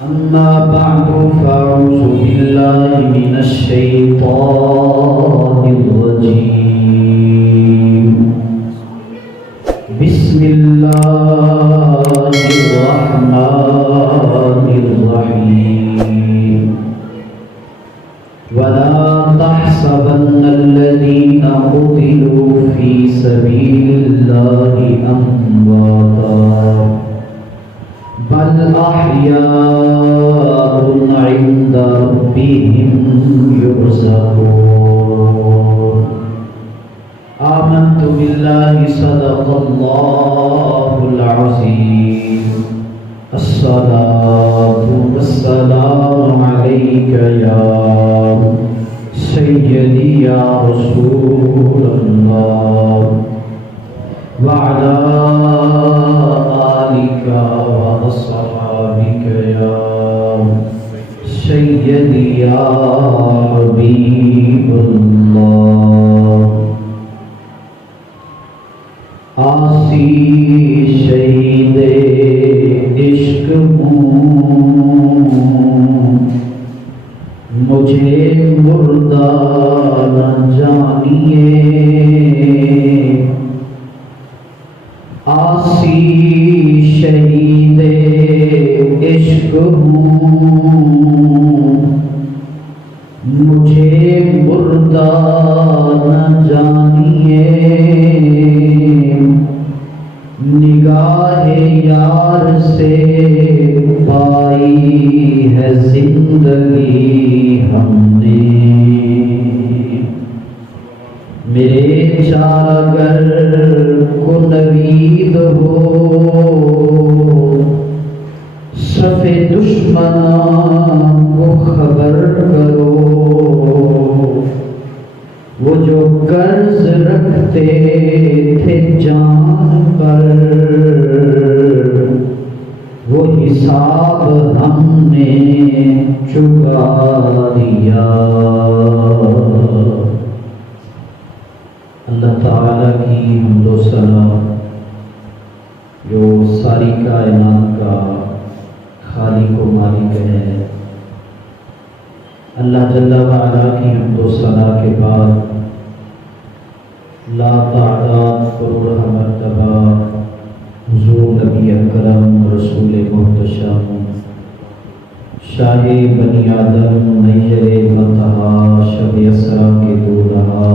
أما بعد فأعوذ بالله من الشيطان الرجيم بسم الله الرحمن الرحيم ولا تحسبن الذين قتلوا في سبيل الله أمواتا بل أحياء عند ربهم يرزقون آمنت بالله صدق الله العظيم الصلاة والسلام عليك يا سيدي يا رسول الله وعلى آلك وأصحابك يا سيدي يا حبيب الله آسی شہید عشق ہوں مجھے مردہ نہ جانیے آسی شہید عشق ہوں مجھے مردہ نہ جانیے نگاہ یار سے پائی ہے زندگی ہم نے میرے چاگر کو نوید ہو صف دشمنان کو خبر کرو وہ جو قرض رکھتے تھے جان پر وہ حساب ہم نے چکا دیا اللہ تعالیٰ کی حمد و ثنا جو ساری کائنات کا خالق و مالک ہے اللہ جل وعلا کی حمد و ثنا کے بعد لا تعداد کروڑ مرتبہ حضور نبی اکرم رسول محتشم شاہ بنی آدم نیر منتہا شب اسرا کے دورہا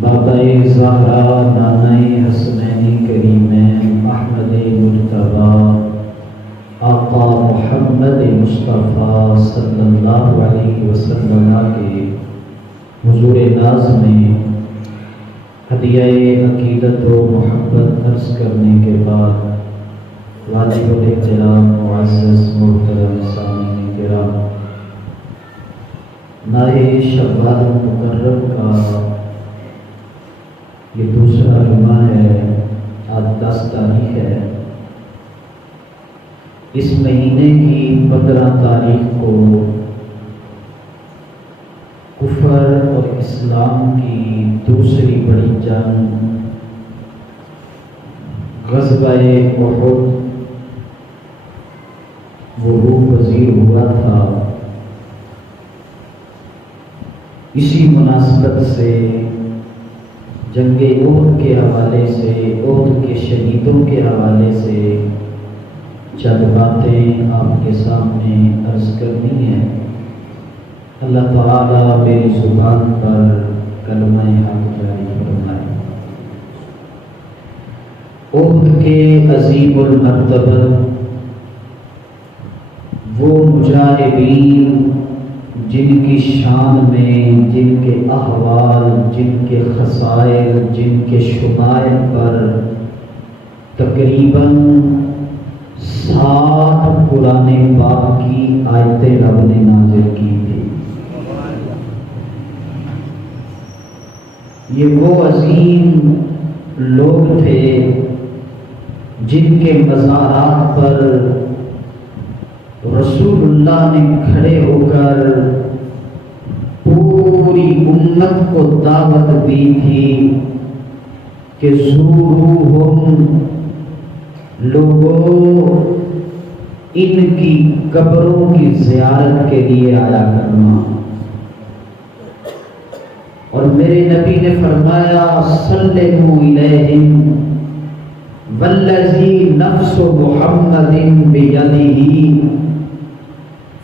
بابا زہرا نانہ حسنین کریمین احمد مجتبی آقا محمد مصطفیٰ صلی اللہ علیہ وسلم کے حضور ناز میں ہدیہ عقیدت و محبت عرض کرنے کے بعد واجب الاحترام معزز محترم سامعین کرام ماہ شوال مکرم کا یہ دوسرا جمعہ ہے آج 10 تاریخ ہے اس مہینے کی 15 تاریخ کو کفر اور اسلام کی دوسری بڑی جنگ غزوہ احد وہ روح پذیر ہوا تھا اسی مناسبت سے جنگ احد کے حوالے سے احد کے شہیدوں کے حوالے سے چند باتیں آپ کے سامنے عرض کرنی ہیں اللہ تعالیٰ میری زبان پر کلمہ حق جاری فرمائے احد کے عظیم المرتبہ وہ مجاہدین جن کی شان میں جن کے احوال جن کے خصائل جن کے شمائل پر تقریباً 60 قرآن پاک کی آیتیں رب نے نازل کی تھی یہ وہ عظیم لوگ تھے جن کے مزارات پر رسول اللہ نے کھڑے ہو کر پوری امت کو دعوت دی تھی کہ زوروہم، لوگوں ان کی قبروں کی زیارت کے لیے آیا کرنا۔ اور میرے نبی نے فرمایا سلموا الیہم والذی نفس محمد بیدہ،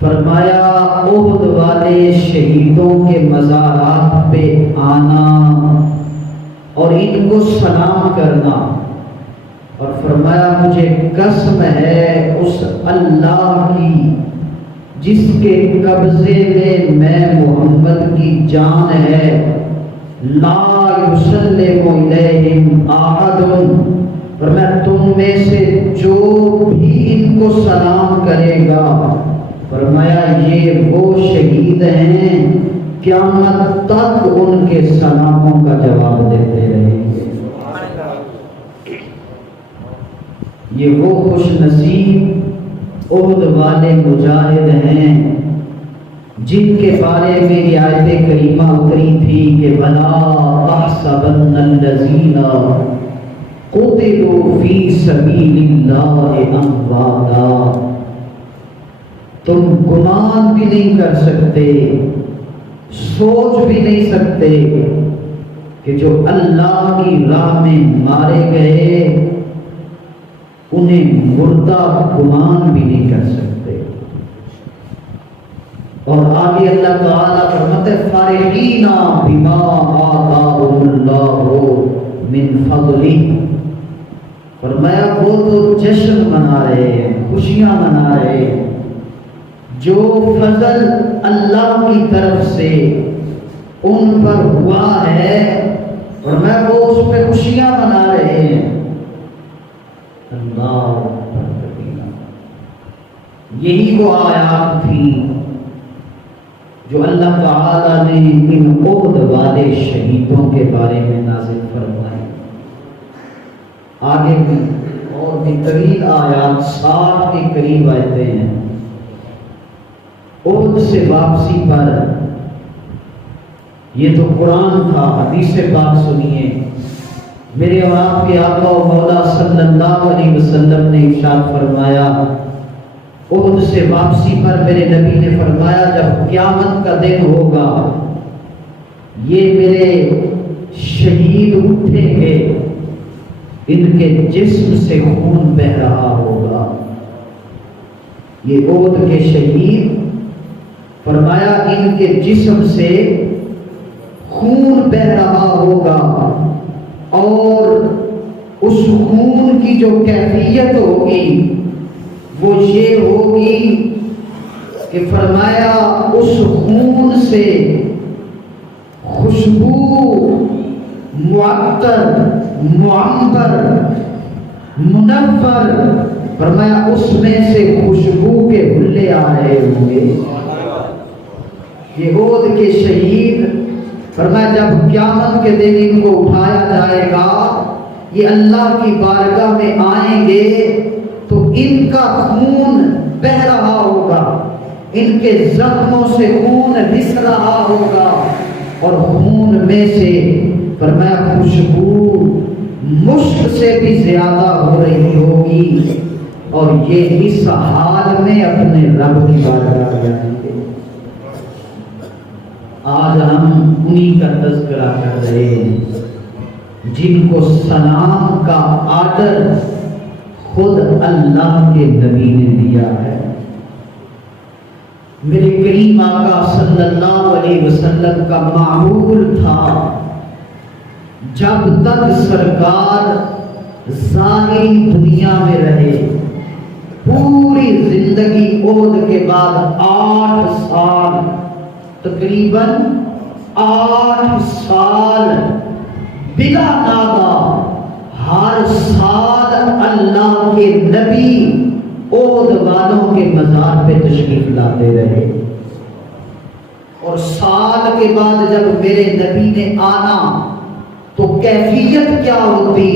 فرمایا احد والے شہیدوں کے مزارات پہ آنا اور ان کو سلام کرنا، اور فرمایا مجھے قسم ہے اس اللہ کی جس کے قبضے میں محمد کی جان ہے، لا یسلم الیہم احد، فرمایا تم میں سے جو بھی ان کو سلام کرے گا، فرمایا یہ وہ شہید ہیں قیامت تک ان کے سلاموں کا جواب دیتے رہیں گے۔ یہ وہ خوش نصیب احد والے مجاہد ہیں جن کے بارے میں یہ آیت کریمہ اتری تھی کہ وَلَا تَحْسَبَنَّ الَّذِينَ قُتِلُوا فِي سَبِيلِ اللَّهِ أَمْوَاتًا، تم گمان بھی نہیں کر سکتے، سوچ بھی نہیں سکتے کہ جو اللہ کی راہ میں مارے گئے انہیں مردہ گمان بھی نہیں کر سکتے۔ اور آگے اللہ تعالیٰ فرماتے ہیں فارغین بما آتاہم اللہ من فضلہ، فرمایا وہ تو جشن منا رہے ہیں، خوشیاں منا رہے ہیں جو فضل اللہ کی طرف سے ان پر ہوا ہے، فرمایا وہ اس پہ خوشیاں منا رہے ہیں۔ اللہ یہی وہ آیات تھی جو اللہ تعالیٰ نے ان احد والے شہیدوں کے بارے میں نازل فرمائی۔ آگے بھی اور بھی طویل آیات 60 کے قریب آیتیں ہیں۔ احد سے واپسی پر یہ تو قرآن تھا، حدیث پاک سنیے، میرے اور آپ کے آقا و مولا صلی اللہ علیہ وسلم نے ارشاد فرمایا، احد سے واپسی پر میرے نبی نے فرمایا جب قیامت کا دن ہوگا یہ میرے شہید اٹھیں گے، ان کے جسم سے خون بہہ رہا ہوگا۔ یہ احد کے شہید، فرمایا ان کے جسم سے خون بہہ رہا ہوگا، اور اس خون کی جو کیفیت ہوگی وہ یہ ہوگی کہ فرمایا اس خون سے خوشبو معطر معمبر منور، فرمایا اس میں سے خوشبو کے حلے آ رہے ہوں گے۔ یہ احد کے شہید، فرمایا جب قیامت کے دن ان کو اٹھایا جائے گا، یہ اللہ کی بارگاہ میں آئیں گے تو ان کا خون بہہ رہا ہوگا، ان کے زخموں سے خون رس رہا ہوگا، اور خون میں سے فرمایا خوشبو مشک سے بھی زیادہ ہو رہی ہوگی، اور یہ اس حال میں اپنے رب کی بارگاہ میں آئیں گے۔ آج ہم انہی کا تذکرہ کر رہے ہیں جن کو سلام کا آرڈر خود اللہ کے نبی نے دیا ہے۔ میرے کریم آقا صلی اللہ علیہ وسلم کا معمول تھا جب تک سرکار ظاہری دنیا میں رہے، پوری زندگی احد کے بعد 8 سال، تقریباً 8 سال بلا ناغہ ہر سال اللہ کے نبی احد والوں کے مزار پہ تشریف لاتے رہے، اور سال کے بعد جب میرے نبی نے آنا تو کیفیت کیا ہوتی؟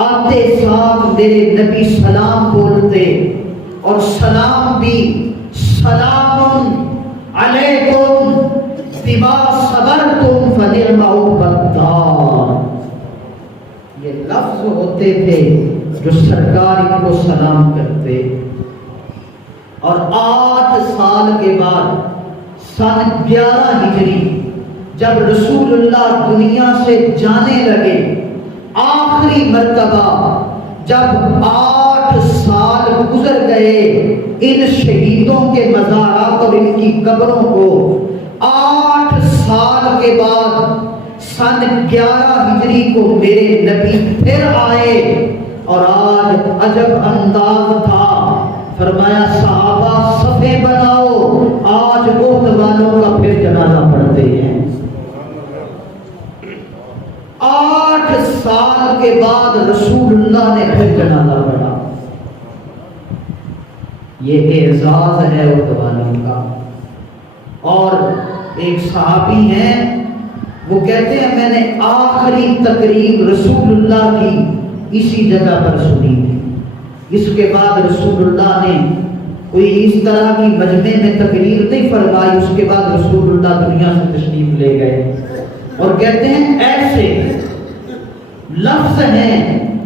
آتے ساتھ میرے نبی سلام بولتے، اور سلام بھی سلام علیکم بما صبرتم فنعم عقبی الدار، یہ لفظ ہوتے تھے جو سرکار ان کو سلام کرتے۔ اور 8 سال کے بعد سن 11 ہجری جب رسول اللہ دنیا سے جانے لگے، آخری مرتبہ جب 8 سال گزر گئے، ان شہیدوں کے مزارات اور ان کی قبروں کو 8 سال کے بعد سن 11 ہجری کو میرے نبی پھر آئے، اور آج عجب انداز تھا، فرمایا صحابہ صفے بناؤ، آج احد والوں کا پھر جنازہ پڑھتے ہیں۔ 8 سال کے بعد رسول اللہ نے پھر جنازہ پڑھا۔ یہ اعزاز ہے احد والوں کا۔ اور ایک صحابی ہیں، وہ کہتے ہیں میں نے آخری تقریر رسول اللہ کی اسی جگہ پر سنی تھی، اس کے بعد رسول اللہ نے کوئی اس طرح کی مجمع میں تقریر نہیں فرمائی، اس کے بعد رسول اللہ دنیا سے تشریف لے گئے۔ اور کہتے ہیں ایسے لفظ ہیں،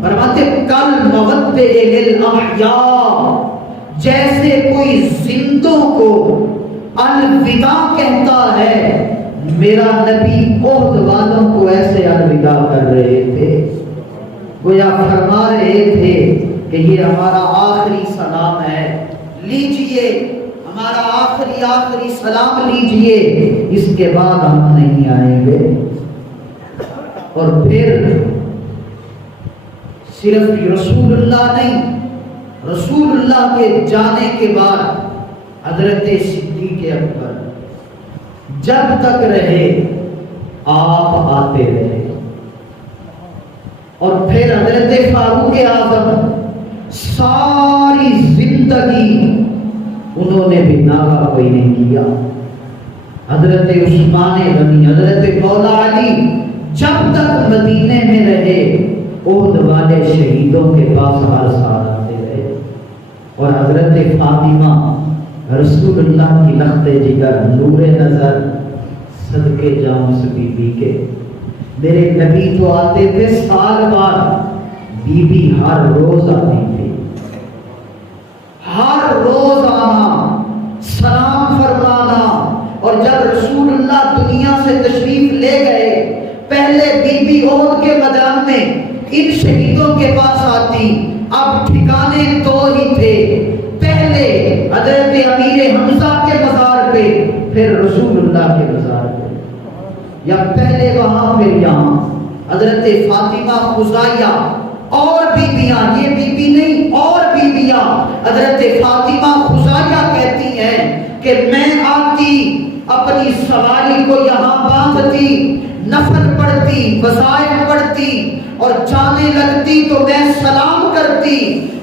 فرماتے کل مودع للاحیاء، جیسے کوئی زندوں کو الوداع کہتا ہے، میرا نبی احد والوں کو ایسے الوداع کر رہے تھے، گویا فرما رہے تھے کہ یہ ہمارا آخری سلام ہے، لیجئے ہمارا آخری سلام لیجئے، اس کے بعد ہم نہیں آئیں گے۔ اور پھر صرف رسول اللہ نہیں، رسول اللہ کے جانے کے بعد حضرت صدیق اکبر جب تک رہے آپ آتے رہے، اور پھر حضرت فاروق اعظم ساری زندگی انہوں نے بھی ناغہ کوئی نہیں کیا، حضرت عثمان غنی، حضرت مولا علی جب تک مدینے میں رہے احد والے شہیدوں کے پاس ہر سال آتے رہے، اور حضرت فاطمہ رسول اللہ کی لخت جگر نور نظر صدقے جاؤں اس بی بی کے، میرے نبی تو آتے تھے سال بعد، بی بی ہر روز آتی تھی، ہر روز آنا، سلام فرمانا۔ اور جب رسول اللہ دنیا سے تشریف لے گئے، پہلے بی بی احد کے میدان میں ان شہیدوں کے پاس آتی، اب ٹھکانے 2 ہی تھے، پہلے حضرت امیر حمزہ کے مزار پہ، پھر رسول اللہ کے مزار پہ، یا پہلے وہاں پھر یہاں۔ حضرت فاطمہ خزائیہ اور بیبیاں، یہ بی بی نہیں اور بیبیاں، حضرت فاطمہ خزائیہ کہتی ہیں کہ میں آتی، اپنی سواری کو یہاں باندھتی، نفل پڑھتی، وظائف پڑھتی، اور جانے لگتی تو میں سلام کرتی،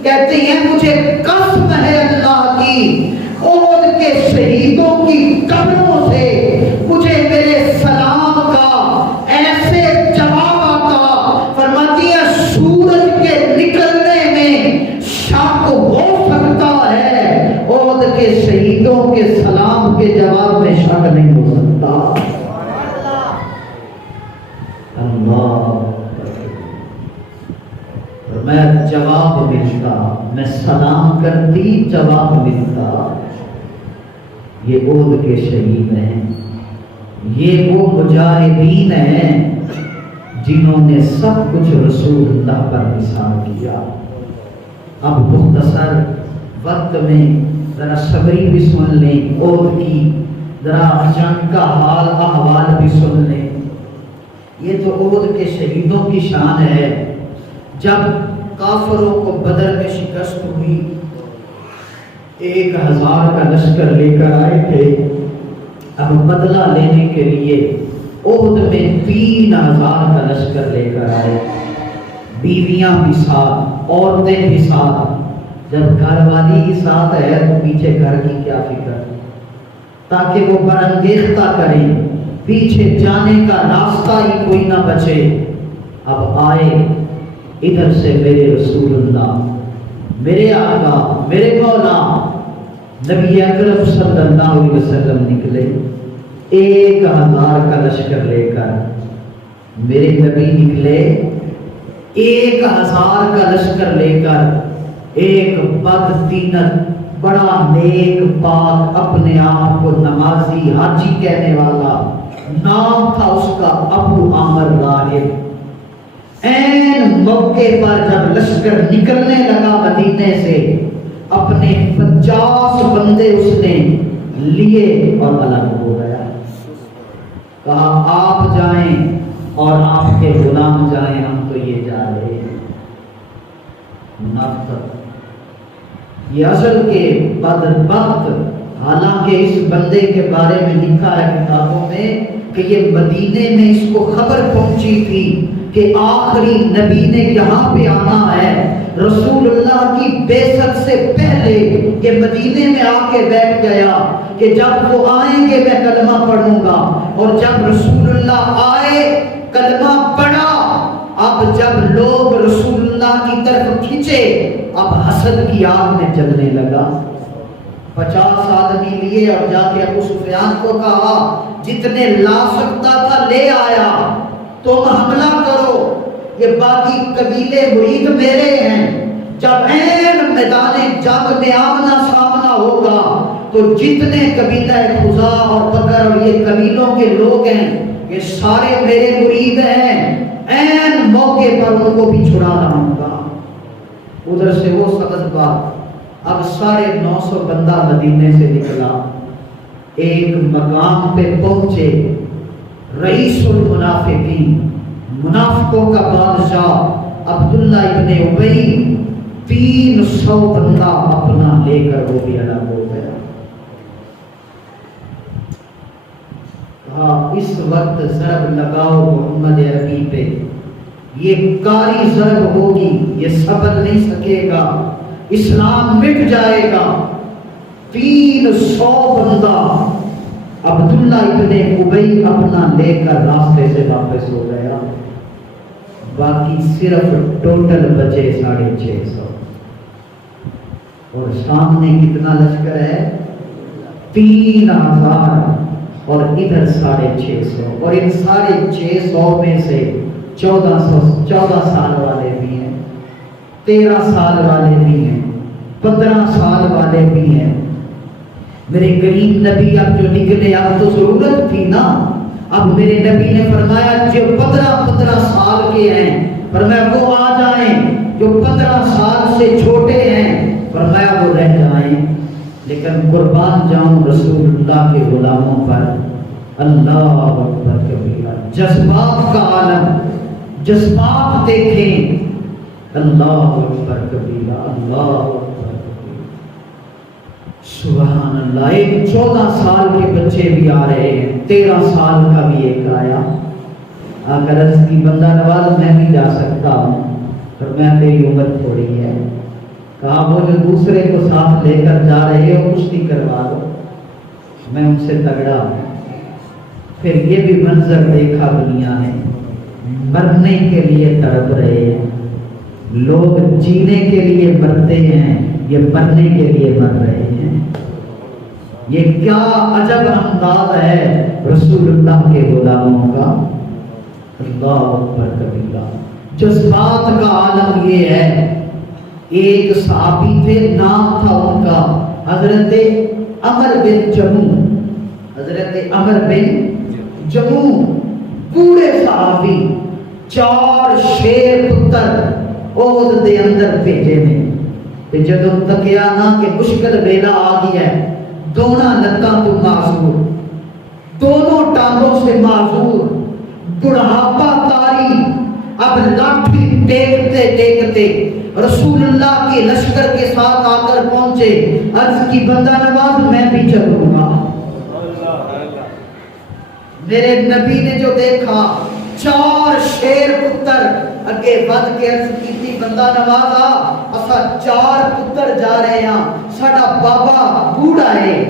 کہتی ہیں مجھے قسم ہے اللہ کی، احد کے شہیدوں کی قبروں سے مجھے میرے سلام کا ایسے جواب آتا، فرماتی ہے سورج کے نکلنے میں شک ہو سکتا ہے، احد کے شہیدوں کے سلام کے جواب میں شک نہیں ہو سکتا۔ اللہ، میں جواب ملتا، میں سلام کرتی جواب ملتا۔ یہ احد کے شہید ہیں، یہ وہ مجاہدین ہیں جنہوں نے سب کچھ رسول اللہ پر نثار کیا۔ اب مختصر وقت میں ذرا صبری بھی سن لیں، احد کی ذرا جنگ کا حال احوال بھی سن لیں۔ یہ تو احد کے شہیدوں کی شان ہے۔ جب کافروں کو بدر میں شکست ہوئی، 1000 کا لشکر لے کر آئے تھے، اب بدلہ لینے کے لیے احد میں 3000 کا لشکر لے کر آئے، بیویاں بھی ساتھ، عورتیں بھی ساتھ۔ جب گھر والی ہی ساتھ ہے تو پیچھے گھر کی کیا فکر، تاکہ وہ برانگیختہ کریں، پیچھے جانے کا راستہ ہی کوئی نہ بچے۔ اب آئے ادھر سے میرے رسول اللہ، میرے آقا، میرے مولا نبی اکرم صلی اللہ علیہ وسلم نکلے 1000 کا لشکر لے کر، میرے نبی نکلے 1000 کا لشکر لے کر، ایک بدطینت بڑا نیک پاک، اپنے آپ کو نمازی حاجی کہنے والا، نام تھا اس کا ابو عامر راہب۔ این موقع پر جب لشکر نکلنے لگا مدینے سے، اپنے 50 بندے اس نے لیے اور الگ ہو گیا۔ کہا آپ جائیں اور آپ کے غلام جائیں، ہم تو یہ جا رہے ہیں۔ منافقت یہ اصل کے بدبخت، حالانکہ اس بندے کے بارے میں لکھا ہے کتابوں میں کہ یہ مدینے میں اس کو خبر پہنچی تھی کہ آخری نبی نے یہاں پہ آنا ہے۔ رسول اللہ کی بعثت سے پہلے یہ مدینے میں آ کے بیٹھ گیا کہ جب وہ آئیں گے میں کلمہ پڑھوں گا، اور جب رسول اللہ آئے کلمہ پڑھا۔ اب جب لوگ رسول اللہ کی طرف کھینچے، اب حسد کی آگ میں جلنے لگا۔ 50 آدمی لیے اور جا کے ابو سفیان کو کہا جتنے لا سکتا تھا لے آیا، تم حملہ کرو، یہ باقی قبیلے مرید میرے ہیں۔ جب این میدان جنگ میں آمنا سامنا ہوگا تو جتنے قبیلہ خزا اور بکر اور یہ قبیلوں کے لوگ ہیں یہ سارے میرے مرید ہیں، این موقع پر ان کو بھی چھڑا رہوں گا۔ ادھر سے وہ سبز بات، اب 950 بندہ مدینے سے نکلا، ایک مقام پہ پہنچے، رئیس المنافقین، منافقوں کا بادشاہ عبداللہ ابن ابی 300 بندہ اپنا لے کر وہ بھی الگ ہو گیا۔ کہا اس وقت ضرب لگاؤ محمد عربی پہ، یہ کاری ضرب ہوگی، یہ صبر نہیں سکے گا، اسلام مٹ جائے گا۔ 300 بندہ عبداللہ ابن ابی اپنا لے کر راستے سے واپس ہو گیا، باقی صرف ٹوٹل بچے 650۔ اور سامنے کتنا لشکر ہے؟ 3000، اور ادھر 650، اور ان 650 میں سے 14 سال والے بھی ہیں، 13 سال والے بھی ہیں، 15 سال والے بھی ہیں۔ میرے کریم نبی اب جو نکلے، اب تو ضرورت تھی نا، اب میرے نبی نے فرمایا جو 15 سال کے ہیں فرمایا وہ آ جائیں، جو 15 سال سے چھوٹے ہیں فرمایا وہ رہ جائیں۔ لیکن قربان جاؤں رسول اللہ کے غلاموں پر، اللہ اکبر کبیرہ، جذبات کا عالم، جذبات دیکھیں، اللہ اکبر کبیرہ، اللہ اکبر کبیرہ، سبحان اللہ۔ ایک 14 سال کے بچے بھی آ رہے ہیں، 13 سال کا بھی ایک آیا، اگر اس کی بندہ نواز میں بھی جا سکتا ہوں، پر میں تیری عمر تھوڑی ہے۔ کہا وہ جو دوسرے کو ساتھ لے کر جا رہے ہو کشتی کروا دو، میں ان سے تگڑا ہوں۔ پھر یہ بھی منظر دیکھا دنیا نے، مرنے کے لیے تڑپ رہے ہیں لوگ، جینے کے لیے مرتے ہیں، یہ مرنے کے لیے مر رہے ہیں۔ یہ کیا عجب انداز ہے رسول اللہ کے غلاموں کا، اللہ اکبر کبیرہ۔ جذبات کا عالم یہ ہے۔ ایک صحابی تھے، نام تھا ان کا حضرت عمر بن جموع، حضرت عمر بن جموع، پورے صحابی، 4 شیر پتر عہد دے اندر بھیجے نے، تے جدوں تکیا نا کہ مشکل ویلا آ گیا ہے، دونوں لتاں تو معذور، دونوں ٹانگوں سے معذور، بڑھاپا طاری، اب لاٹھی ٹیکتے ٹیکتے رسول اللہ کے لشکر کے ساتھ آ کر پہنچے۔ عرض کی بندہ نواز میں بھی چلوں گا۔ میرے نبی نے جو دیکھا 4 شیر پتر اگے بد کے عرض کی تھی بندہ نوازا اسا 4 پتر جا رہے ہیں، ساڈا بابا بوڑھا ہے،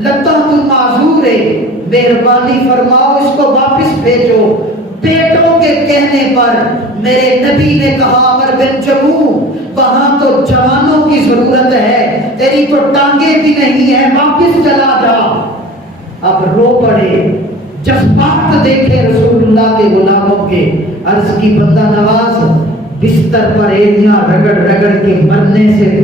لتاں تو معذور ہے، مہربانی فرماؤ اس کو واپس بھیجو۔ بیٹوں کے کہنے پر میرے نبی نے کہا عمر بن جموع وہاں تو جوانوں کی ضرورت ہے، تیری تو ٹانگیں بھی نہیں ہیں، واپس چلا جا۔ اب رو پڑے، جذبات دیکھے رسول اللہ کے غلاموں کے۔ عرض کی بندہ نواز بستر پر ایڑیاں رگڑ رگڑ کے مرنے سے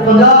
50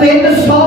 300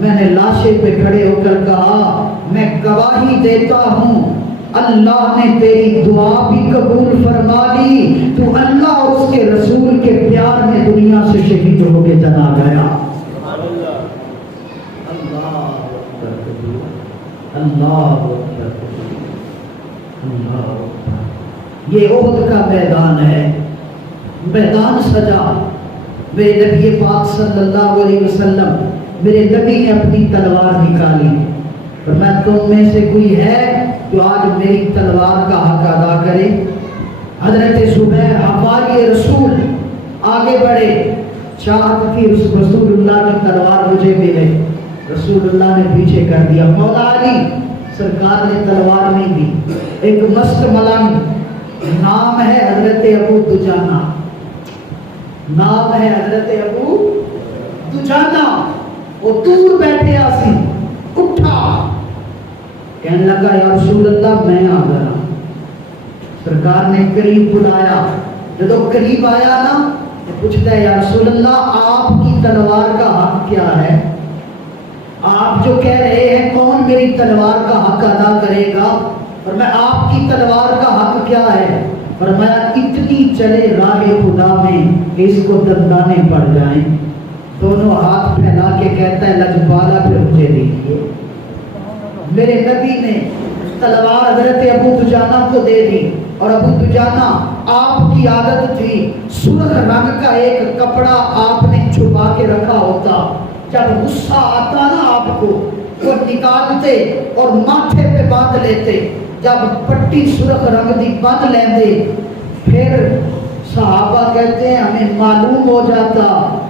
میں نے لاشے پہ کھڑے ہو کر کہا میں گواہی دیتا ہوں اللہ نے تیری دعا بھی قبول فرما لی، تو اللہ اور اس کے رسول کے پیار میں دنیا سے شہید ہو کے چلا گیا۔ اللہ یہ احد کا میدان ہے، میدان سجا۔ میرے نبی پاک صلی اللہ علیہ وسلم، میرے نبی نے اپنی تلوار نکالی، فرمایا تم میں سے کوئی ہے جو آج میری تلوار کا حق ادا کرے؟ حضرت زبیر حواری رسول آگے بڑھے، چاہت تھی رسول اللہ کی تلوار مجھے ملے، رسول اللہ نے پیچھے کر دیا۔ مولا علی سرکار نے تلوار نہیں دی، ایک مست ملنگ نام ہے حضرت ابو دجانہ، نام ہے حضرت ابو دجانہ، وہ دور بیٹھے آسی اٹھا، کہنے لگا یا رسول اللہ میں آ گیا۔ سرکار نے قریب بلایا، جب قریب آیا نا تو پوچھتا ہے یا رسول اللہ آپ کی تلوار کا حق کیا ہے؟ آپ جو کہہ رہے ہیں کون میری تلوار کا حق ادا کرے گا؟ فرمایا آپ کی تلوار کا حق کیا ہے؟ فرمایا اتنی چلے راہ خدا میں کہ اس کو دندانے پڑ جائیں۔ دونوں ہاتھ پھیلا کے کہتا ہے لجپالا پھر مجھے دیکھیے۔ میرے نبی نے تلوار حضرت ابو دجانہ کو دے دی، اور ابو دجانہ آپ کی عادت تھی سرخ رنگ کا ایک کپڑا آپ نے چھپا کے رکھا ہوتا، جب غصہ آتا نا آپ کو وہ نکالتے اور ماتھے پہ باندھ لیتے، جب پٹی سرخ رنگ دی باندھ لیندے پھر صحابہ کہتے ہیں ہمیں معلوم ہو جاتا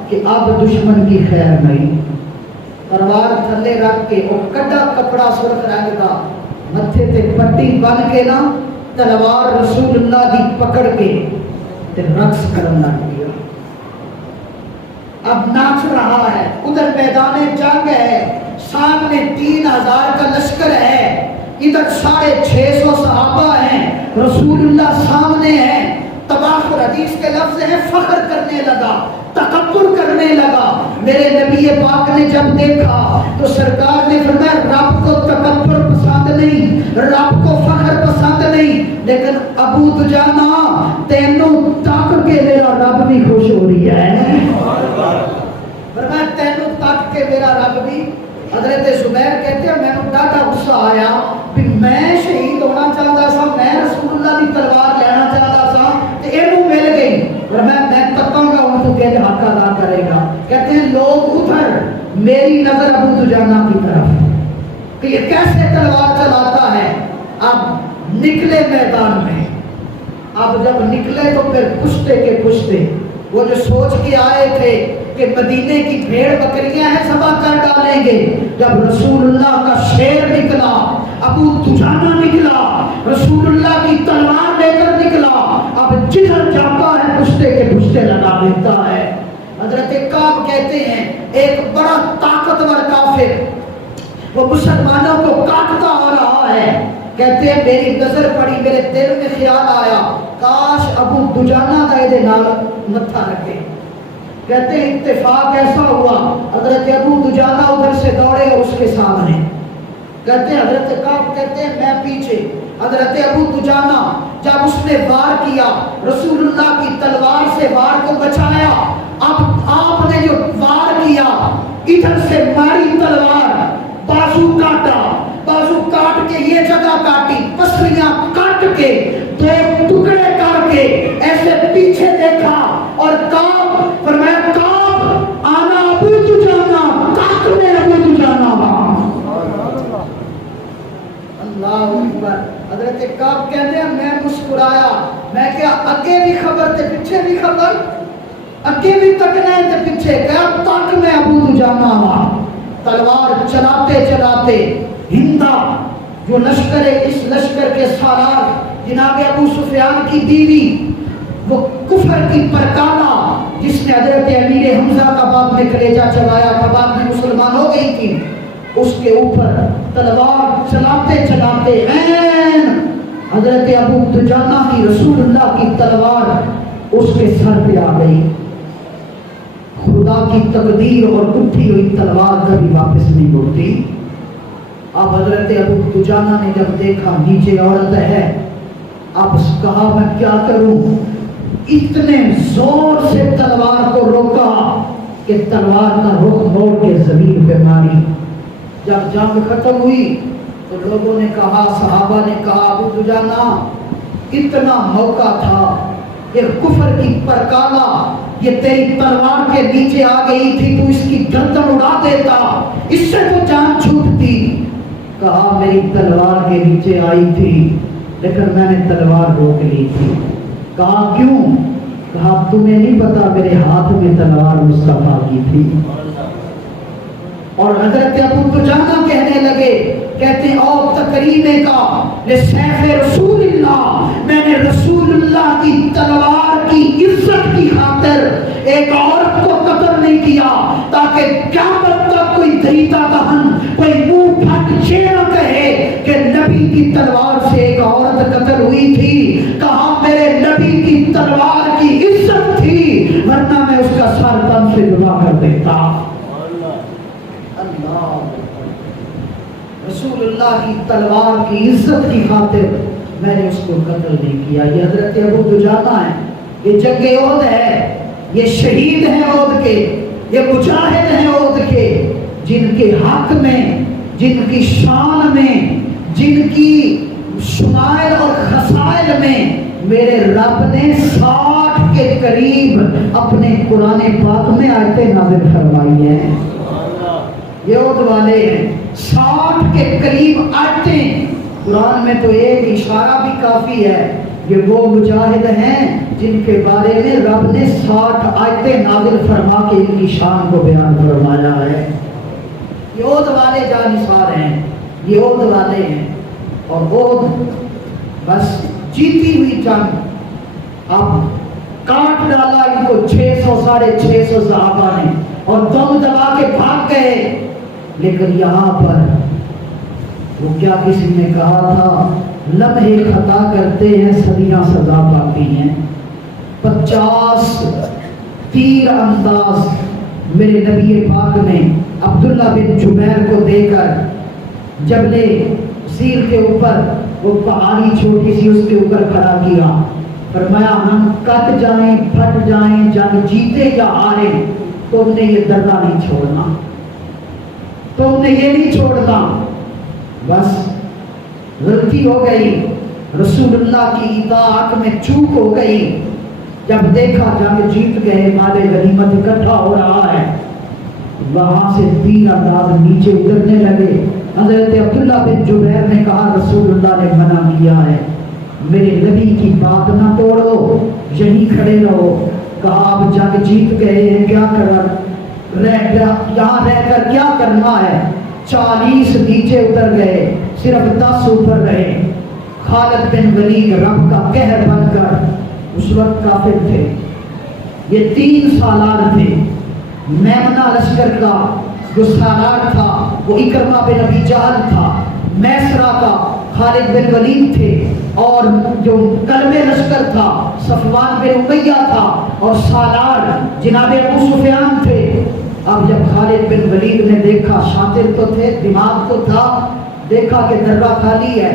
کہ اب دشمن کی خیر نہیں۔ تلوار تھلے رکھ کے اور کڈا کپڑا سرخ رنگ کا متھے تے پٹی بن کے نا تلوار رسول اللہ دی پکڑ کے تے رقص کرن لگ گیا۔ اب ناچ رہا ہے، ادھر میدان جنگ ہے، سامنے 3000 کا لشکر ہے، ادھر 650 صحابہ ہیں، رسول اللہ سامنے ہیں۔ تباخر حدیث کے لفظ ہیں فخر کرنے لگا، تکبر کرنے لگا۔ میرے نبی پاک نے جب دیکھا تو سرکار نے فرمایا رب کو تکبر پسند نہیں، رب کو فخر پسند نہیں، لیکن ابو دجانہ تینوں تک کے میرا رب بھی خوش ہو رہی ہے۔ فرمایا تینوں تک کے میرا رب بھی۔ حضرت زبیر کہتے ہیں میں نے ڈاٹا غصہ آیا کہ میں شہید ہونا چاہتا سا، میں رسول اللہ کی تلوار لینا چاہتا سا تو اینوں مل گئی، اور میں تکاں گا ان کو کہ حق ادا کرے گا۔ کہتے ہیں لوگ ادھر، میری نظر ابو دجانہ کی طرف کہ یہ کیسے تلوار چلاتا ہے۔ اب نکلے میدان میں، اب جب نکلے تو پھر پشتے کے پشتے وہ جو سوچ کے آئے تھے کہ مدینے کی بھیڑ بکریاں ہیں ذبح کر ڈالیں گے، جب رسول اللہ کا شیر نکلا، ابو دجانہ نکلا، رسول اللہ کی تلوار لے کر نکلا، اب جدھر جاتا ہے پشتے کے پشتے لگا دیتا ہے۔ حضرت کعب کہتے ہیں ایک بڑا طاقتور کافر وہ مسلمانوں کو کاٹتا آ رہا ہے، کہتے ہیں میری نظر پڑی، میرے دل میں خیال آیا کاش ابو دجانہ کا یہ نال متھا رکھے۔ کہتے ہیں اتفاق ایسا ہوا حضرت ابو دجانہ ادھر سے دوڑے اور اس کے سامنے، کہتے ہیں حضرت کعب کہتے ہیں میں پیچھے، حضرت ابو دجانہ جب اس نے وار کیا رسول اللہ کی تلوار سے وار کو بچایا، اب آپ نے جو وار کیا ادھر سے ماری تلوار، بازو کاٹا، بازو کاٹ کے یہ جگہ کاٹی، پسلیاں کاٹ کے دو ٹکڑے کر کے ایسے پیچھے دیکھا اور کعب فرمایا کعب آنا ابو دجانہ، کاٹ میں ابو دجانہ۔ اللہ اکبر۔ حضرت کعب کہتے ہیں میں مسکرایا، میں کیا اگے بھی خبر تے پیچھے بھی خبر، اگے بھی تکنا ہے تے پیچھے کیا تک میں ابو دجانہ ہوا۔ تلوار چلاتے چلاتے ہندا جو لشکر ہے، اس لشکر کے سالار جناب ابو سفیان کی بیوی، وہ کفر کی پرکالا جس نے حضرت امیر حمزہ کا بعد میں کلیجہ چلایا تھا، بعد میں مسلمان ہو گئی تھی، اس کے اوپر تلوار چلاتے چلاتے این حضرت ابو دجانہ کی رسول اللہ کی تلوار اس کے سر پہ آ گئی۔ خدا کی تقدیر اور اٹھی ہوئی تلوار کبھی واپس نہیں مڑتی۔ اب حضرت ابو دجانہ نے جب دیکھا نیچے عورت ہے، اب کہا میں کیا کروں، اتنے زور سے تلوار کو روکا کہ تلوار کا رخ موڑ کے زمین پہ ماری۔ جب جنگ ختم ہوئی تو لوگوں نے کہا، صحابہ نے کہا، ابو دجانہ اتنا موقع تھا، یہ کفر کی پرکالا یہ تیری تلوار کے نیچے آ گئی تھی، تو اس کی گردن اڑا دیتا، اس سے تو جان چھوٹتی۔ کہا میری تلوار کے نیچے آئی تھی لیکن میں نے تلوار روک لی تھی۔ کہا کیوں؟ کہا تمہیں نہیں پتا میرے ہاتھ میں تلوار مصطفیٰ کی تھی۔ اور حضرت ابو دجانہ کہنے لگے، کہتے ہیں او تکریمے کا لسیف رسول اللہ، میں نے رسول اللہ کی تلوار کی عزت کی خاطر ایک عورت کو قتل نہیں کیا تاکہ قیامت تک کوئی دریدہ دہن، کوئی منہ پھٹ یہ نہ کہے کہ نبی کی تلوار سے ایک عورت قتل ہوئی تھی۔ کہا میرے نبی کی تلوار کی عزت تھی، ورنہ میں اس کا سر دم سے جدا کر دیتا۔ رسول اللہ کی تلوار کی عزت کی خاطر میں نے اس کو قتل نہیں کیا۔ یہ حضرت ابو دجانہ ہے، یہ جنگ احد ہے، یہ شہید ہیں احد کے، یہ مجاہد ہیں احد کے، جن کے حق میں، جن کی شان میں، جن کی شمائل اور خصائل میں میرے رب نے 60 کے قریب اپنے قرآن پاک میں آیتیں نازل فرمائی ہیں۔ یہ احد والے ہیں، 60 کے قریب آیتیں، قرآن میں تو ایک اشارہ بھی کافی ہے۔ یہ وہ مجاہد ہیں جن کے بارے میں رب نے 60 آیتیں نازل فرما کے ان کی شان کو بیان فرمایا ہے۔ یہ احد والے جانثار ہیں، یہ احد والے ہیں، اور احد بس جیتی ہوئی جنگ، اب کاٹ ڈالا ان کو 600 ساڑھے 600 صحابہ نے، اور دم دبا کے بھاگ گئے۔ لیکن یہاں پر وہ کیا کسی نے کہا تھا، لمحے خطا کرتے ہیں صدیاں سزا پاتی ہیں۔ 50 تیر انداز میرے نبی پاک نے عبداللہ بن جبیر کو دے کر جبل سیر کے اوپر وہ پہاڑی چھوٹی سی اس کے اوپر کھڑا کیا، فرمایا ہم کٹ جائیں پھٹ جائیں، جنگ جیتے یا ہارے، تم نے یہ درگاہ نہیں چھوڑنا، تم نے یہ نہیں چھوڑنا۔ بس غلطی ہو گئی، رسول اللہ کی اطاعت میں چوک ہو گئی۔ جب دیکھا جنگ جیت گئے، مال غنیمت اکٹھا ہو رہا ہے، وہاں سے تیر انداز نیچے اترنے لگے۔ حضرت عبداللہ بن جبیر نے کہا رسول اللہ نے منع کیا ہے، میرے نبی کی بات نہ توڑو، یہیں کھڑے رہو۔ کہا اب جنگ جیت گئے ہیں، کیا یہاں رہ کر کیا کرنا ہے؟ 40 نیچے اتر گئے، صرف 10 اوپر رہے۔ خالد بن ولید رب کا قہر بن کر اس وقت کافر تھے، یہ 3 سالار تھے۔ میمنہ لشکر کا جو سالار تھا وہ اکرمہ بن ابی جہل تھا، میسرہ کا خالد بن ولید تھے، اور جو کلب لشکر تھا صفوان بن امیہ تھا، اور سالار جناب ابو سفیان تھے۔ اب جب خالد بن ولید نے دیکھا، شاطر تو تھے، دماغ تو تھا، دیکھا کہ درگاہ خالی ہے،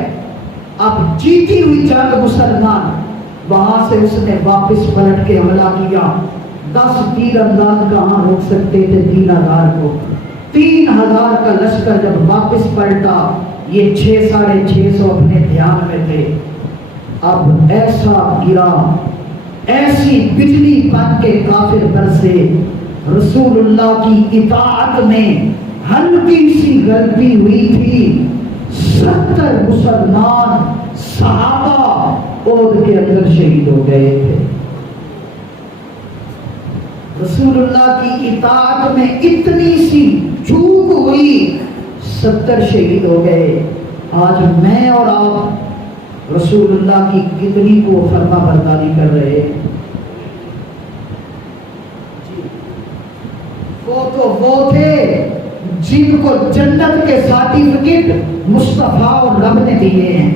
اب جیتی ہوئی جنگ مسلمان، وہاں سے اس نے واپس پلٹ کے حملہ کیا۔ 10 تیر انداز کہاں روک سکتے تھے 3000 کو؟ 3000 کا لشکر جب واپس پلٹا، یہ 6 ساڑھے 600 اپنے دھیان میں تھے۔ اب ایسا گرا، ایسی بجلی بن کے کافر برسے۔ رسول اللہ کی اطاعت میں ہلکی سی غلطی ہوئی تھی، 70 مسلمان صحابہ احد کے اندر شہید ہو گئے تھے۔ رسول اللہ کی اطاعت میں اتنی سی چوک ہوئی، 70 شہید ہو گئے۔ آج میں اور آپ رسول اللہ کی کتنی کو فرما برداری کر رہے ہیں؟ وہ تو وہ تھے جن کو جنت کے سرٹیفکیٹ مصطفیٰ اور رب نے دیے ہیں،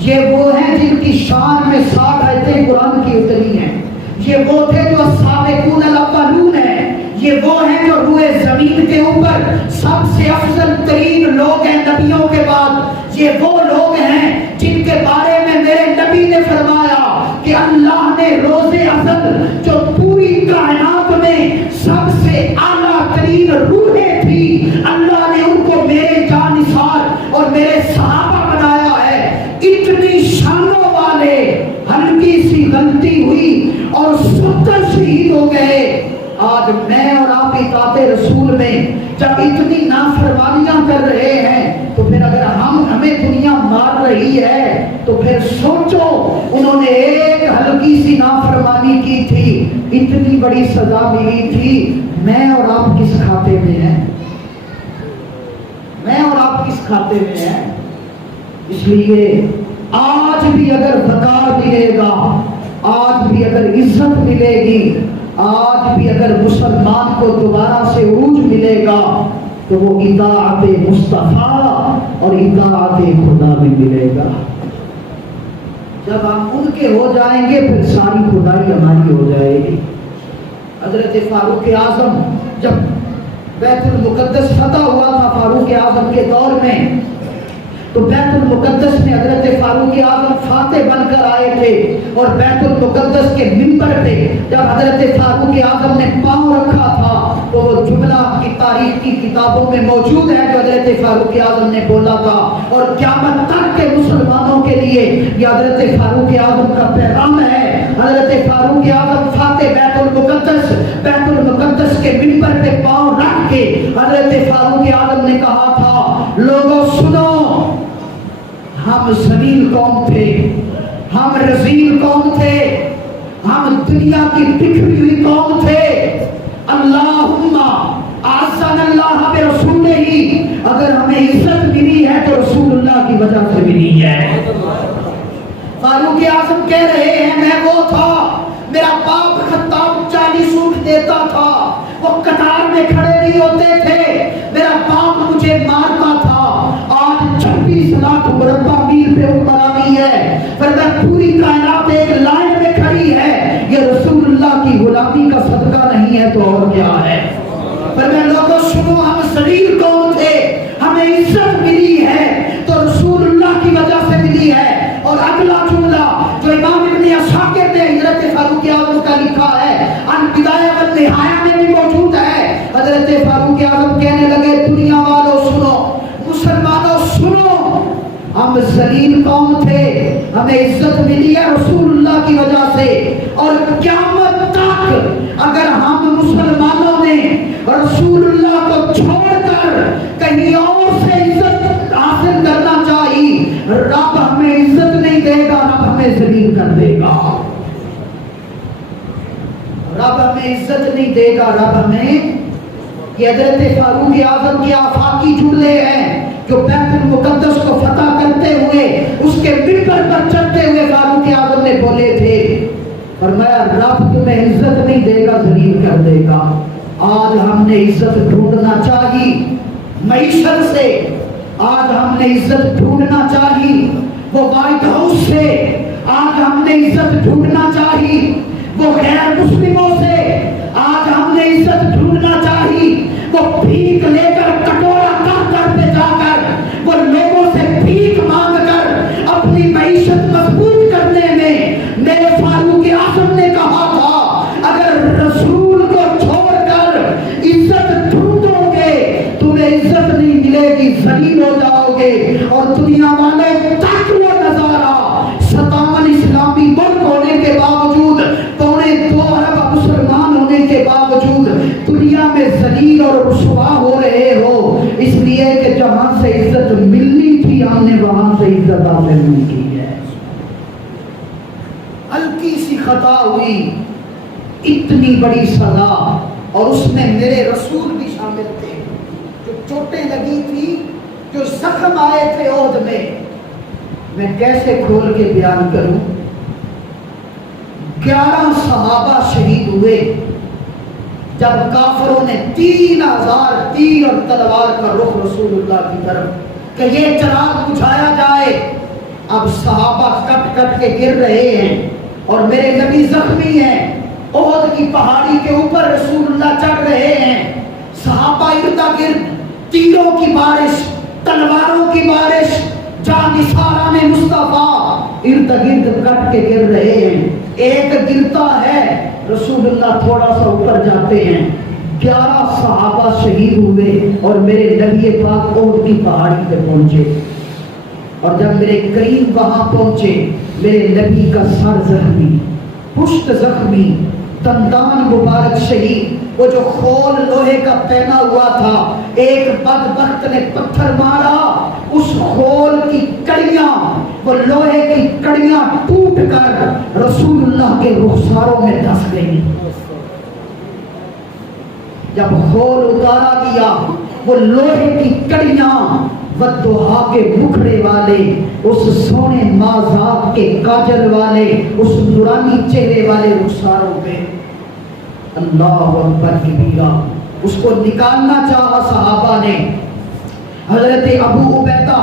یہ وہ ہیں جن کی شان میں 60 آیتیں قرآن کی اتری ہیں، یہ وہ تھے جو السابقون الاولون ہیں، یہ وہ ہیں جو روئے زمین کے اوپر سب سے افضل ترین لوگ ہیں نبیوں کے بعد. یہ وہ لوگ ہیں جن کے بارے میں میرے نبی نے فرمایا کہ اللہ نے روز ازل جو پوری کائنات میں سب سے اعلیٰ ترین روحیں تھی اللہ نے ان کو میرے جانثار اور میرے صحابہ بنایا ہے. اتنی شانوں والے ہلکی سی غلطی ہوئی اور 70 شہید ہو گئے. آج میں اور آپ اطاعت رسول میں جب اتنی نافرمانیاں کر رہے ہیں تو پھر اگر ہمیں دنیا مار رہی ہے تو پھر سوچو انہوں نے ایک ہلکی سی نافرمانی کی تھی, اتنی بڑی سزا ملی تھی. میں اور آپ کس کھاتے میں ہیں؟ میں اور آپ کس کھاتے میں ہیں؟ اس لیے آج بھی اگر وقار ملے گا, آج بھی اگر عزت ملے گی, آج بھی اگر مسلمان کو دوبارہ سے عروج ملے گا تو وہ اطاعت مصطفیٰ اور اطاعت خدا بھی ملے گا. جب ہم ان کے ہو جائیں گے پھر ساری خدائی ہماری ہو جائے گی. حضرت فاروق اعظم جب بیت المقدس فتح ہوا تھا فاروق اعظم کے دور میں, تو بیت المقدس میں حضرت فاروق اعظم فاتح بن کر آئے تھے اور بیت المقدس کے منبر پہ جب حضرت فاروق اعظم نے پاؤں رکھا تھا تو وہ جملہ کی تاریخ کی کتابوں میں موجود ہے جو حضرت فاروق اعظم نے بولا تھا, اور قیامت تک کے مسلمانوں کے لیے یہ حضرت فاروق اعظم کا پیغام ہے. حضرت فاروق اعظم فاتح بیت المقدس کے منبر پہ پاؤں رکھ کے حضرت فاروق اعظم نے کہا تھا, لوگوں سنو, ہم ذلیل قوم تھے, ہم رذیل قوم تھے, ہم دنیا کی بکھری ہوئی قوم تھے. اللہم اعزنا اللہ برسول ہی, اگر ہمیں عزت ملی ہے تو رسول اللہ کی وجہ سے ملی ہے. فاروق اعظم کہہ رہے ہیں میں وہ تھا, میرا باپ خطاب 40 اونٹ دیتا تھا, وہ قطار میں کھڑے نہیں ہوتے تھے, میرا باپ مجھے مارتا تھا. آج 26 لاکھ مربع میل پہ اوپر آئی ہے, فرمایا پوری کائنات ایک لائن میں کھڑی ہے, یہ رسول اللہ کی غلامی کا صدقہ نہیں ہے تو اور کیا ہے. فرمایا لوگوں سنو, ہم ذلیل قوم تھے, ہمیں عزت ملی ہے تو رسول اللہ کی وجہ سے ملی ہے. اور اگلا جملہ جو امام ابن عساکر نے حضرت فاروق اعظم کا لکھا ہے البدایہ والنہایہ میں بھی موجود ہے. حضرت فاروق اعظم کہنے لگے دنیا والوں سنو, مسلمانوں سنو, ہم ذلیل قوم تھے, ہمیں عزت ملی ہے رسول اللہ کی وجہ سے, اور قیامت تک اگر ہم مسلمانوں نے رسول اللہ کو چھوڑ کر کہیں اور سے عزت حاصل کرنا چاہیے, رب ہمیں عزت نہیں دے گا, رب ہمیں ذلیل کر دے گا. رب ہمیں عزت نہیں دے گا, رب ہمیں. یہ حضرت فاروق اعظم کے آفاقی جملے ہیں جو بیت المقدس کو فتح کرتے ہوئے اس کے منبر پر چڑھتے ہوئے فاروق اعظم نے بولے تھے. فرمایا رب تمہیں عزت نہیں دے گا, ذلیل کر دے گا. آج ہم نے عزت ڈھونڈنا چاہیے معیشت سے, آج ہم نے عزت ڈھونڈنا چاہیے وہ وائٹ ہاؤس سے, آج ہم نے عزت ڈھونڈنا چاہیے وہ غیر مسلموں سے, آج ہم نے عزت ڈھونڈنا چاہیے وہ بھیک لے کر کٹورا کر پہ جا کر وہ لوگوں سے بھیک مانگ کر اپنی معیشت مضبوط کرنے میں. میرے فاروق اعظم نے کہا تھا اگر رسول کو چھوڑ کر عزت ڈھونڈو گے تمہیں عزت نہیں ملے گی, ذلیل ہو جاؤ گے. اور دنیا والے تک وہ نظارہ 57 اسلامی ملک ہونے کے باوجود, 2.25 ارب مسلمان ہونے کے باوجود دنیا میں ذلیل اور رسوا ہو رہے ہو, اس لیے کہ جہاں سے عزت ملنی تھی ہم نے وہاں سے عزت حاصل نہیں کی ہے. ہلکی سی خطا ہوئی, اتنی بڑی سزا, اور اس میں میرے رسول بھی شامل تھے. جو چوٹیں لگی تھی, جو زخم آئے تھے عہد میں کیسے کھول کے بیان کروں. 11 صحابہ شہید ہوئے جب کافروں نے 3000 تیر اور تلوار کا رخ رسول اللہ کی طرف کہ یہ چراغ بجھایا جائے. اب صحابہ کٹ کٹ کے گر رہے ہیں اور میرے نبی زخمی ہیں. احد کی پہاڑی کے اوپر رسول اللہ چڑھ رہے ہیں، صحابہ ارد گرد تیروں کی بارش، تلواروں کی بارش، جانثاران مصطفیٰ ارد گرد کٹ کے گر رہے ہیں۔ ایک گرتا ہے، رسول اللہ تھوڑا سا اوپر جاتے ہیں، 11 صحابہ شہید ہوئے اور میرے نبی پاک احد کی پہاڑی پہ پہنچے۔ اور جب میرے قریب وہاں پہنچے، میرے نبی کا سر زخمی، پشت زخمی، دندان مبارک شہید، وہ جو خول لوہے کا پہنا ہوا تھا، ایک بدبخت نے پتھر مارا، اس خول کی کڑیاں، وہ لوہے کی کڑیاں ٹوٹ کر رسول اللہ کے رخساروں میں دھس گئی۔ جب خول اتارا گیا، وہ لوہے کی کڑیاں والدہا کے مکھڑے والے، اس سونے مازاد کے کاجل والے، اس نورانی چہرے والے رخساروں پہ، اللہ اکبر کبیرہ، اس کو نکالنا چاہا صحابہ نے۔ حضرت ابو عبیدہ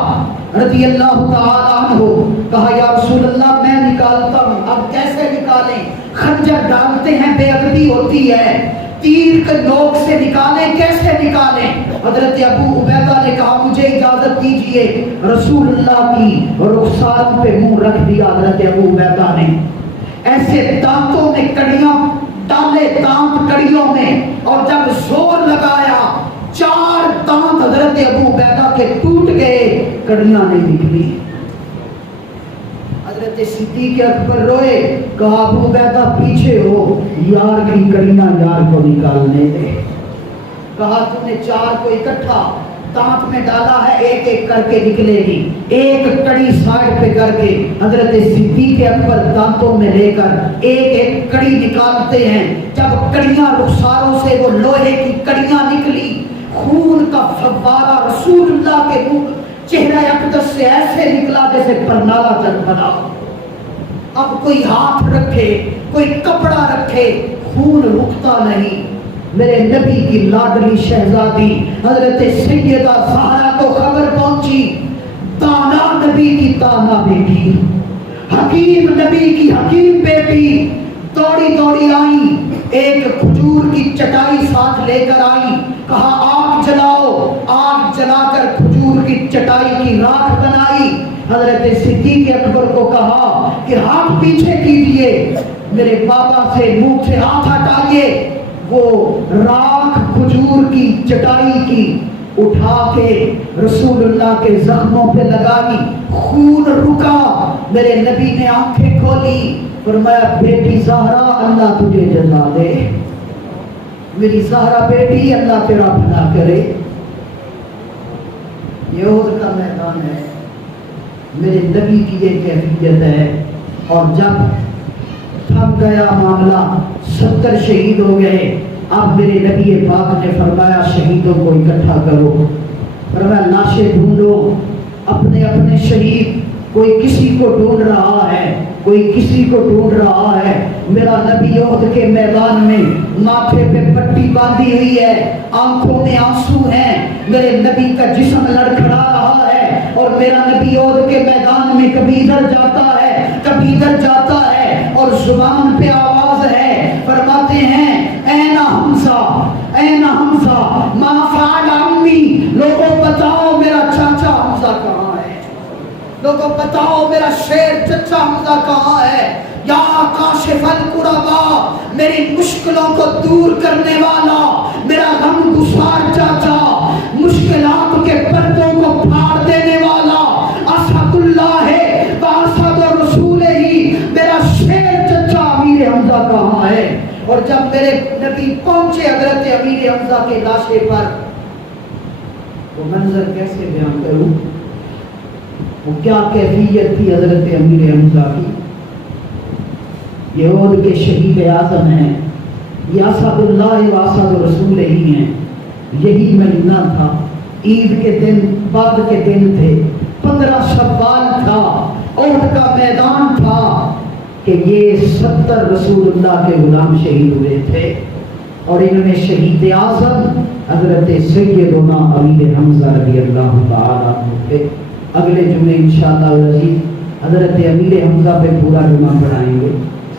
رضی اللہ تعالیٰ عنہ کہا یا رسول اللہ میں نکالتا ہوں۔ اب کیسے نکالیں؟ خنجر ڈالتے ہیں بے ادبی ہوتی ہے، تیر کے نوک سے نکالیں، کیسے نکالیں؟ حضرت ابو عبیدہ نے کہا مجھے اجازت دیجئے۔ رسول اللہ کی رخسار پہ منہ رکھ دیا حضرت ابو عبیدہ نے، ایسے دانتوں میں کڑیاں ڈالے، دانت کڑیوں میں، اور جب زور لگایا 4 دانت حضرت ابو عبیدہ کے ٹوٹ گئے، کڑیاں نہیں نکلی۔ حضرت صدیق اکبر روئے، کہا ابو عبیدہ پیچھے ہو، یار کی کڑیاں یار کو نکالنے دے۔ کہا تم نے 4 کو اکٹھا دانت میں ڈالا ہے، ایک ایک کر کے نکلے گی، ایک کڑی سائڈ پہ کر کے حضرت صدیق اکبر دانتوں میں لے کر ایک ایک کڑی نکالتے ہیں۔ جب کڑیاں رخساروں سے وہ لوہے کی کڑیاں نکلی، خون کا فوارہ رسول اللہ کے منہ چہرہ اقدس سے ایسے نکلا جیسے پرنالا چل پڑا۔ اب کوئی ہاتھ رکھے، کوئی کپڑا رکھے، خون رکتا نہیں۔ میرے نبی کی لاڈلی شہزادی حضرت سیدہ زہرا کو خبر پہنچی، دانا نبی کی دانا بیٹی، حکیم نبی کی حکیم بیٹی دوڑی دوڑی آئی، ایک کھجور کی چٹائی ساتھ لے کر آئی، کہا آگ جلاؤ، آگ جلا کر کھجور کی چٹائی کی راکھ بنائی۔ حضرت صدیق اکبر کو کہا کہ ہاتھ پیچھے کیجئے، میرے بابا سے منہ سے ہاتھ ہٹائیے۔ وہ راکھ کھجور کی چٹائی کی اٹھا کے رسول اللہ کے زخموں پہ لگائی، خون رکا۔ میرے نبی نے آنکھیں کھولی، فرمایا بیٹی زہرا اللہ تجھے جزا دے، میری زہرا بیٹی اللہ تیرا بھلا کرے۔ یہ احد کا میدان ہے، میرے نبی کی یہ کیفیت ہے۔ اور جب تھم گیا معاملہ، 70 شہید ہو گئے، اب میرے نبی پاک نے فرمایا شہیدوں کو اکٹھا کرو، فرمایا لاشیں ڈھونڈو، اپنے اپنے شہید، کوئی کسی کو ڈھونڈ رہا ہے، کوئی کسی کو ڈھونڈ رہا ہے۔ میرا نبی احد کے میدان میں ماتھے پہ پٹی باندھی ہوئی ہے، آنکھوں میں آنسو ہیں، میرے نبی کا جسم لڑکھڑا رہا ہے، اور میرا نبی احد کے میدان میں کبھی ادھر جاتا ہے کبھی ادھر جاتا ہے، اور زبان پہ آواز ہے، فرماتے ہیں این حمزہ، این حمزہ ما فعل عمی، لوگوں بتاؤ میرا چاچا حمزہ کہاں ہے، لوگوں بتاؤ میرا شیر چچا حمزہ کہاں ہے۔ یا کاشف الکربا، میری مشکلوں کو دور کرنے والا، میرا غم گسار چاچا، مشکلات کے پردوں کو پھاڑ دینے والا، اسد اللہ ہے واسد رسول ہی، میرا شیر چچا امیر حمزہ کہاں ہے۔ اور جب میرے نبی پہنچے حضرت امیر حمزہ کے لاشے پر، وہ منظر کیسے بیان کروں، وہ کیا کیفیت تھی حضرت امیر حمزہ کی۔ یہ احد کے شہید اعظم ہیں، یہ اسد اللہ و اسد رسول ہی ہیں۔ یہی مہینہ تھا، عید کے دن بعد کے دن تھے، 15 شوال تھا، احد کا میدان تھا کہ یہ 70 رسول اللہ کے غلام شہید ہوئے تھے، اور ان میں شہید اعظم حضرت سیدنا امیر حمزہ رضی اللہ تعالیٰ عنہ تھے۔ اگلے جمعے انشاءاللہ العزیز حضرت امیر حمزہ پہ پورا جمعہ پڑھائیں گے۔